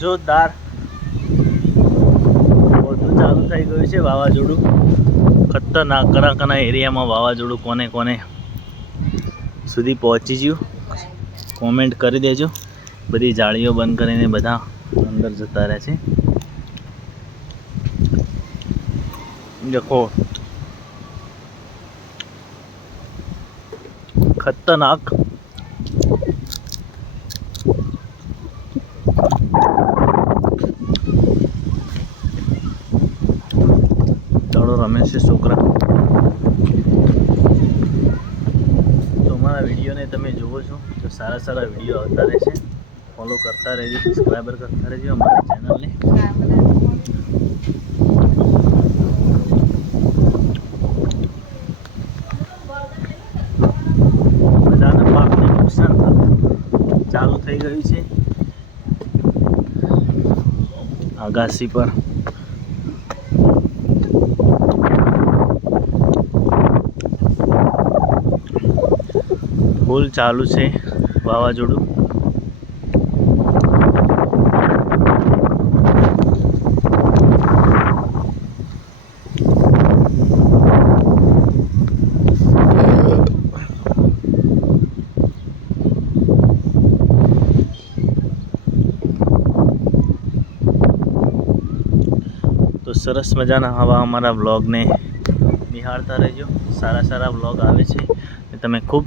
જોરદાર બધું ચાલુ થઈ ગયું છે. વાવાઝોડું ખતરનાક કરાકના એરિયામાં વાવાઝોડું કોને કોને સુધી પહોંચી ગયું કોમેન્ટ કરી દેજો. બધી જાળીઓ બંધ કરીને બધા અંદર જતા રહે છે. દેખો ખતરનાક દડો રમે છે છોકરા. તો અમારા વિડીયોને તમે જુઓ છો તો સારા સારા વિડીયો આવતા રહેશે. ફોલો કરતા રહેજો, સબસ્ક્રાઈબર કરતા રહેજો અમારી ચેનલને. બધાના પાકને નુકસાન ચાલુ થઈ ગયું છે. આગાસી પર ફૂલ ચાલુ છે વાવાઝોડું. તો સરસ મજાના આવા અમારા વ્લોગને નિહાળતા રહેજો. સારા સારા વ્લોગ આવે છે. તમે ખૂબ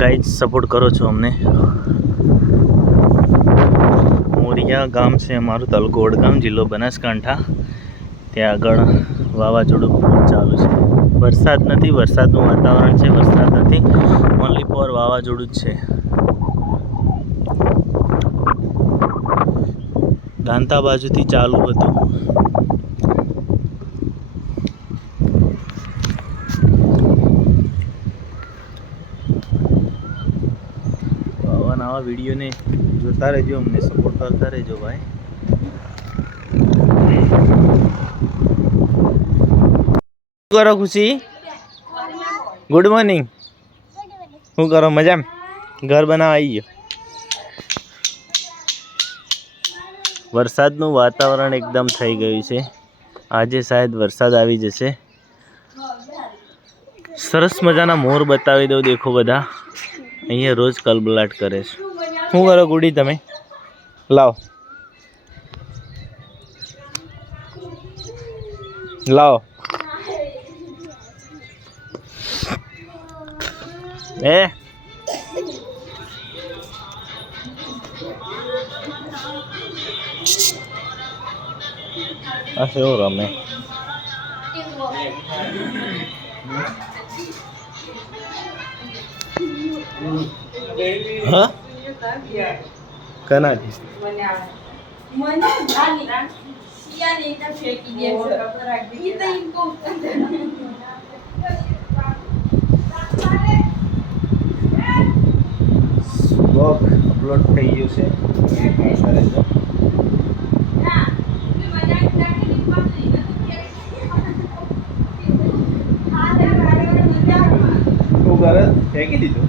ગાઈડ સપોર્ટ કરો છો અમને. મોરિયા ગામ છે અમારું, તાલુકો વડગામ, જિલ્લો બનાસકાંઠા. ત્યાં આગળ વાવાઝોડું ચાલુ છે. વરસાદ નથી, વરસાદનું વાતાવરણ છે, વરસાદ નથી, ઓનલી ફોર વાવાઝોડું જ છે. દાંતા બાજુથી ચાલુ હતું. આવા વિડીયોને જોતા રહેજો, અમને સપોર્ટ કરતા રહેજો ભાઈ. શું કરો ખુશી? Good morning. શું કરો? મજામાં? ઘર બનાવવા આવી ગયો. વરસાદનું વાતાવરણ એકદમ થઈ ગયું છે. આજે શાયદ વરસાદ આવી જશે. સરસ મજાના મોર બતાવી દઉં. દેખો બધા અહીંયા રોજ કલબલાટ કરે છે. શું કરો ગુડી તમે? લાવો લાવો. આ કેવો રમે? હા કનાથી બ્લોગ અપલોડ થઈ ગયું છે. શું કરે? ફેંકી દીધું.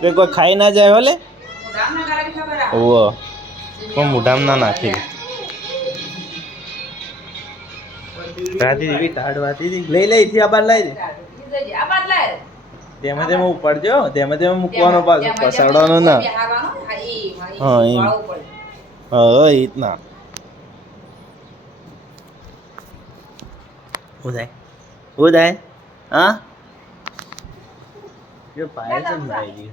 તે કોઈ ખાઈ ના જાય ભલે. ઓવો કોઈ મોઢામાં ના નાખી દે. રાતી એવી તાડ વાતી હતી. લઈ લઈ થી આ બાર લઈ દે. તેમાં તેમાં ઉપડજો, તેમાં તેમાં મૂકવાનો પાછો, પસાડવાનો ના. હા એમ. હા રીતના ઉદાય ઉદાય. હા જો પાય છે ભાઈ.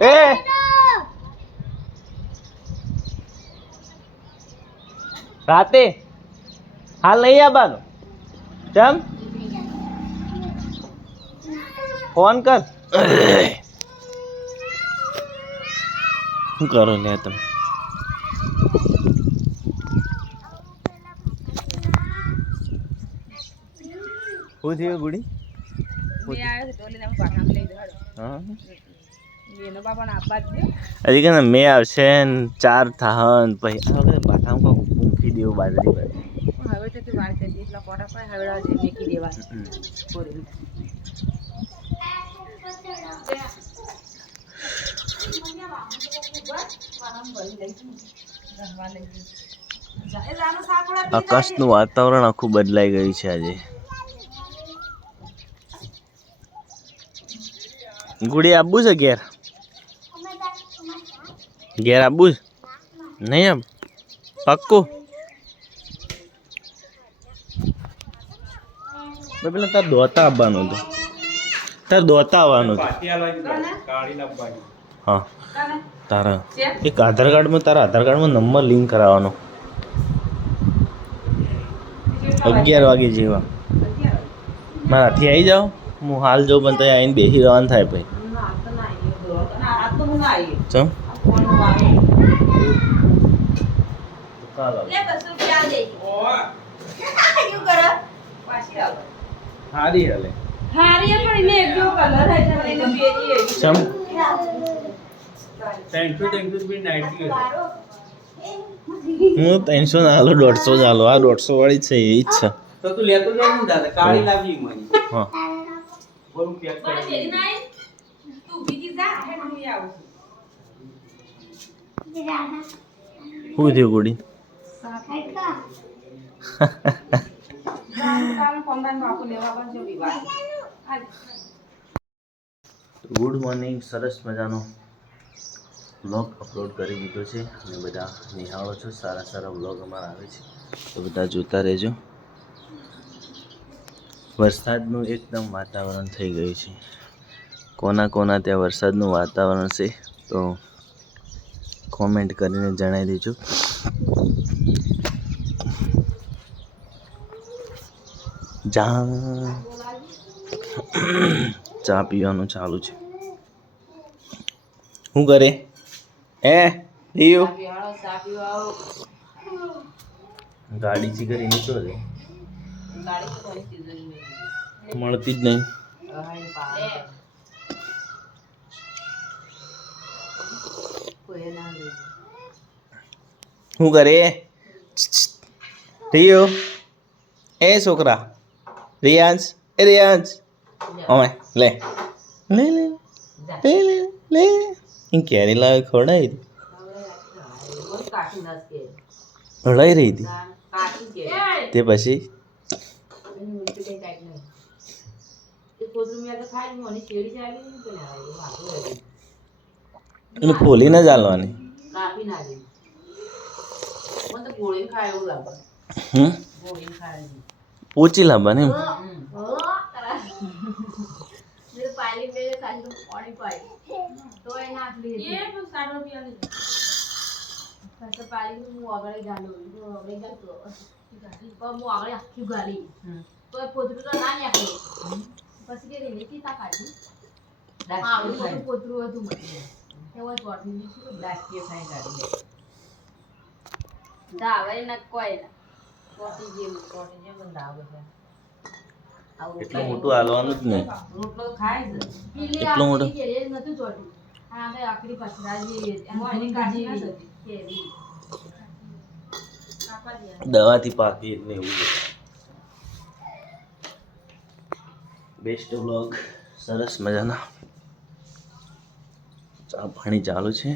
એ રાતે હાલ લઈ આવવાનો. ચમ ફોન કર. શું કરો લે તમે? શું થયું ગુડી? હજી કે મેં આવશે ને 4 થાહન પછી આ વખતે બાથામાં કોક મૂકી દેવું બાજરી પર હવે તો વાર છે એટલા કોટા પાય હવે આજે મેકી દેવા આકાશનું વાતાવરણ આખું બદલાઈ ગયું છે આજે. ગુડી આબુ છે ઘેર ઘેર આબુ છે નહીં આમ પાક્કું પેલા તાર દોતા આવવાનું હતું તાર દોતા આવવાનું હતું હા તારા એક આધાર કાર્ડમાં તારા આધાર કાર્ડમાં નંબર લિંક કરાવવાનો 11 વાગે જેવા મારાથી આવી જાઓ હું હાલ જાઉં પણ ત્યાં આવીને બેસી રહેવાનું થાય ભાઈ ચમ હારી હાલે ચમ હું 300 ના હાલો 150 ચાલો આ 150 વાળી છે એ જ છે તો તું લેતો જાય ને દાદા કાળી લાવી મને હા બોલું પેક કરી શું થયું ગુડી ગુડ મોર્નિંગ સરસ મજાનો વ્લોગ અપલોડ કરી દીધો છે અને બધા નિહાળો છો સારા સારા વ્લોગ અમારા આવે છે તો બધા જોતા રહેજો વરસાદનું એકદમ વાતાવરણ થઈ ગયું છે કોના કોના ત્યાં વરસાદનું વાતાવરણ છે તો કોમેન્ટ કરીને જણાવી દેજો ચા પીવાનું ચાલુ છે શું કરે ગાડી ચી કરી નીકળો છે મળતી જ નહીં શું કરે રિયો એ છોકરા રિયાંશ અમે લે લે લે લે લે લે એ કેરી લાવે ખવડાવી હળાઈ રહી હતી તે પછી એને ફોલી ના ચાલવાની ઓછી લાવવાની એમ એટલું મોટું હાલવાનું જ નહીં એટલું મોટું દવાથી પાકી એટલે એવું બેસ્ટ વ્લોગ સરસ મજાના ચા પાણી ચાલુ છે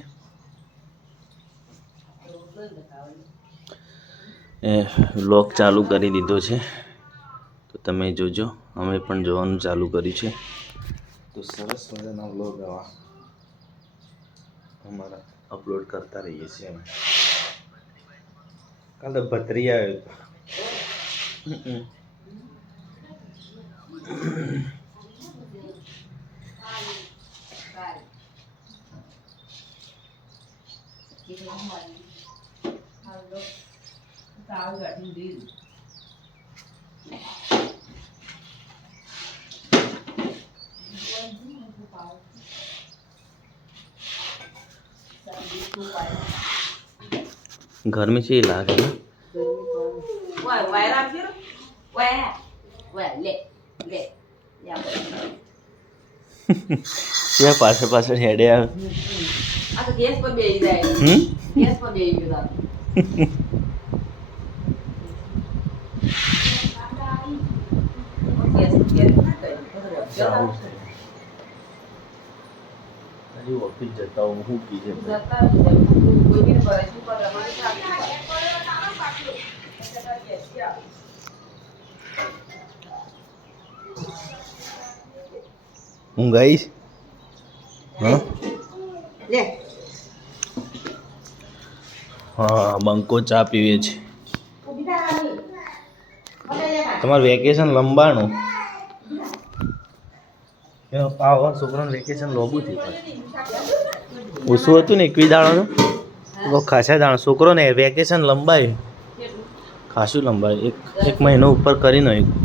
એ વ્લોગ ચાલુ કરી દીધો છે તો તમે જોજો અમે પણ જોવાનું ચાલુ કર્યું છે તો સરસ મજાના વ્લોગ આવા અમારા અપલોડ કરતા રહીએ છીએ અમે કાલે ભત્રી આવ્યો गर्मी से लागे ना ले ले ले या ત્યાં પાછળ પાછળ હેડે આવે આ તો ગેસ પર બેસી જાય ગેસ પર બેસી ગયો ગેસ હજી ઓફિસ જતા હું શું કી છે જતા કોઈ બી ભરે શું કરે અમારે હું ગાઈશ હા લે હા બંકો ચા પીવે છે તમારું વેકેશન લંબાણું આવા છોકરાનું વેકેશન લોબું થયું ઓછું હતું ને 21 દાડાનું તો ખાસા દાડા છોકરોને વેકેશન લંબાયું ખાસું લંબાયું એક મહિનો ઉપર કરી નાખ્યું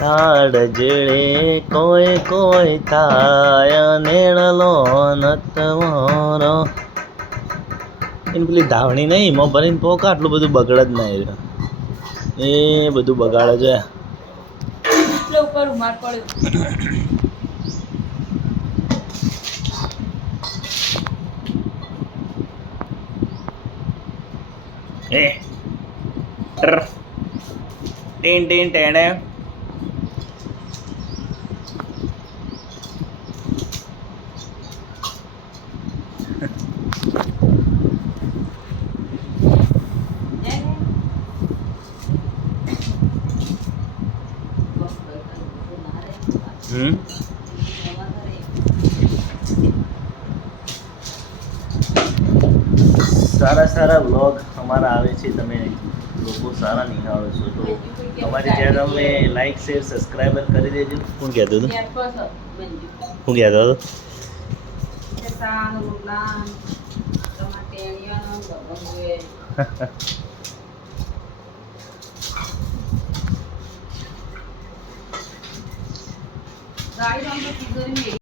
તાડ જેડે કોઈ કોઈ થાય નેળલો નતવારો એને પેલી ધાવણી નહીં એમાં ભરીને પોક આટલું બધું બગડ જ નહીં એ બધું બગાડે છે ઉપર ઉમાર પડ્યો એ ટીન ટીન ટેણે સારા સારા વ્લોગ અમારા આવે છે તમે લોકો સારા નિહાળો છો તો અમારી ચેનલને લાઈક શેર સબસ્ક્રાઈબર કરી દેજો શું કહેતો હતો શું કહેતો હતો ગાડી